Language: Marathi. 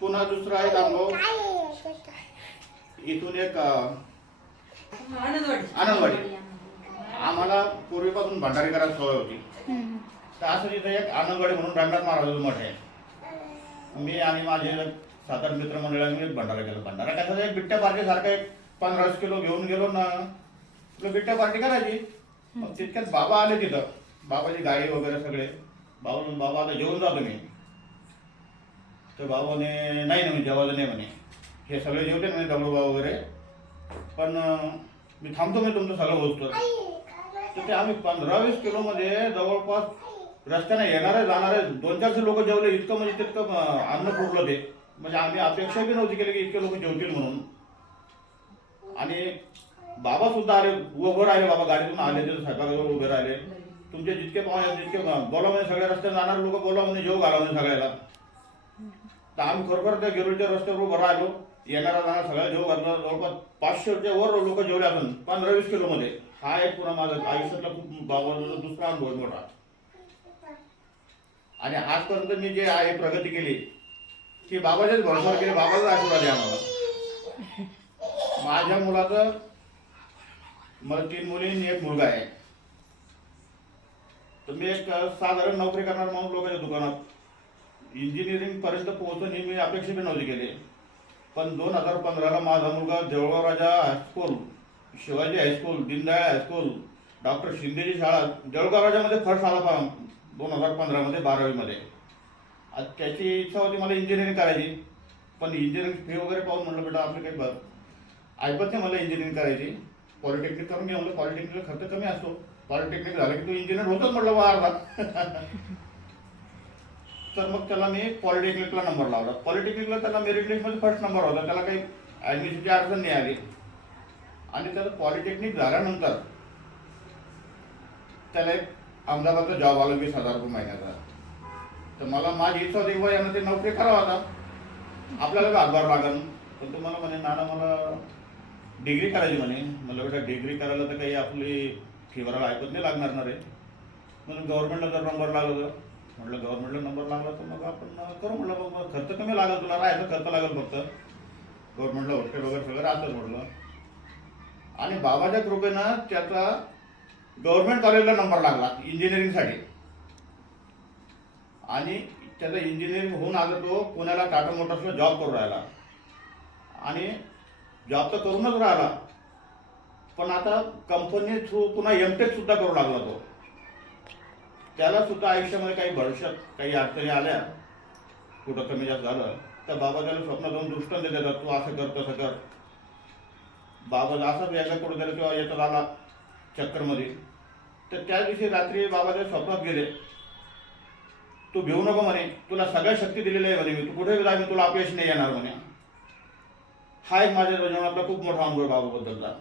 पुन्हा दुसरा एक अनुभव इथून एक आनंदवाडी. आम्हाला पूर्वीपासून भंडारी करायची सवय होती. तर असं तिथे एक आनंदवाडी म्हणून रंगनाथ महाराजाचं मठ आहे. मी आणि माझे सात आठ मित्रमंडळांनी भंडारा केला. भंडारा कसा एक बिट्ट्या पार्टी सारखा एक पंधरा किलो घेऊन गेलो ना. आपलं बिट्ट्या पार्टी करायची. तितक्यात बाबा आले तिथं. बाबाची गाडी वगैरे सगळे. बाबा बाबा आता जेवून जातो मी. तर बाबाने नाही ना मी जेवायला नाही म्हणे. हे सगळे जेवते म्हणे दगडूबा वगैरे. पण मी थांबतो मी तुमचं सगळं बोलतो तर ते आम्ही पंधरा वीस किलोमध्ये जवळपास रस्त्याने येणारे जाणारे दोन चारशे लोक जेवले. इतकं म्हणजे तितकं अन्न पुरलं ते. म्हणजे आम्ही अपेक्षा बी नव्हती केली की इतके लोक जेवतील म्हणून. आणि बाबा सुद्धा आले उभं राहिले बाबा गाडीतून आले ते स्वयंपाकाजवळ उभे राहिले. तुमचे जितके पाहुणे जितके तितके बोला म्हणे सगळ्या रस्त्याने जाणारे लोक बोला म्हणे जेव घाला म्हणे सगळ्याला. तर आम्ही खरोखर त्या गेरूच्या रस्त्यावर उभं राहिलो. येणारा जाणार सगळ्या जेव घातला जवळपास पाचशेच्या वर लोक जेवले आपण पंधरा वीस किलोमध्ये. हा एक पुन्हा माझा आयुष्यातला खूप बाबाचा दुसरा अनुभव मोठा. आणि आजपर्यंत मी जे आहे प्रगती केली ती बाबाच्याच भरोशावर केली बाबाचा आशीर्वाद आहे आम्हाला. माझ्या मुलाचं मला तीन मुली एक मुलगा आहे. तर मी एक साधारण नोकरी करणार म्हणून लोकांच्या दुकानात. इंजिनिअरिंग पर्यंत पोहोचून हे मी अपेक्षा बी नव्हती केली पण दोन हजार पंधराला माझा मुलगा Deulgaon Raja high school Shivaji high school Deendayal high school doctor शिंदेची शाळा देवळगाव राजामध्ये फर्स्ट आला पा दोन हजार पंधरामध्ये बारावीमध्ये. आज त्याची इच्छा होती मला इंजिनिअरिंग करायची. पण इंजिनिअरिंग फी वगैरे पाहून म्हटलं बेटा आपलं काही बघ ऐकत नाही मला इंजिनिअरिंग करायची. पॉलिटेक्निक करून घ्या म्हणलं पॉलिटेक्निकला खर्च कमी असतो. पॉलिटेक्निक झालं की तू इंजिनियर होतोच म्हटलं बा अर्धा तर मग त्याला मी पॉलिटेक्निकला नंबर लावला. पॉलिटेक्निकला त्याला मेरिट लिस्टमध्ये फर्स्ट नंबर होता. त्याला काही ॲडमिशनची अडचण नाही आली. आणि त्याचं पॉलिटेक्निक झाल्यानंतर त्याला एक अहमदाबादचा जॉब आला वीस हजार रुपये महिन्याचा. तर मला माझी इच्छा होती की यांना ते नोकरी करावा आता. आपल्याला हातभार लागन. पण तुम्हाला म्हणे नाना मला डिग्री करायची म्हणे. मला बेटा डिग्री करायला तर काही आपली फी ऐकत नाही लागणार ना रे. म्हणून गव्हर्नमेंटला जर नंबर लागला तर. म्हटलं गव्हर्नमेंटला नंबर लागला तर मग आपण करू म्हटलं मग खर्च कमी लागेल तुला राहायचं खर्च लागेल फक्त. गव्हर्नमेंटला हॉस्टेल वगैरे सगळं राहतं म्हटलं. आणि बाबाच्या कृपेनं त्याचा गव्हर्नमेंट कॉलेजला नंबर लागला इंजिनिअरिंगसाठी आणि त्याचा इंजिनिअरिंग होऊन आला तो पुण्याला टाटा मोटर्सला जॉब करू राहिला. आणि जॉब तर करूनच राहिला. पण आता कंपनी थ्रू पुन्हा एमटेक सुद्धा करू लागला तो. त्याला सुद्धा आयुष्यामध्ये काही भविष्यात काही अडचणी आल्या कुठं कमी जास्त झालं तर बाबा त्याला स्वप्न जाऊन दृष्टांत देतात तू असं कर तसं कर. बाबा असंच यायला कुठं किंवा येतात आला चक्करमध्ये. तर त्या दिवशी रात्री बाबा त्या स्वप्नात गेले. तू भिवू नको म्हणे तुला सगळ्या शक्ती दिलेली आहे म्हणे मी तू कुठे जाय मी तुला अपयश नाही येणार म्हणे. हा एक माझ्या जीवनातला खूप मोठा अनुभव आहे बाबाबद्दलचा.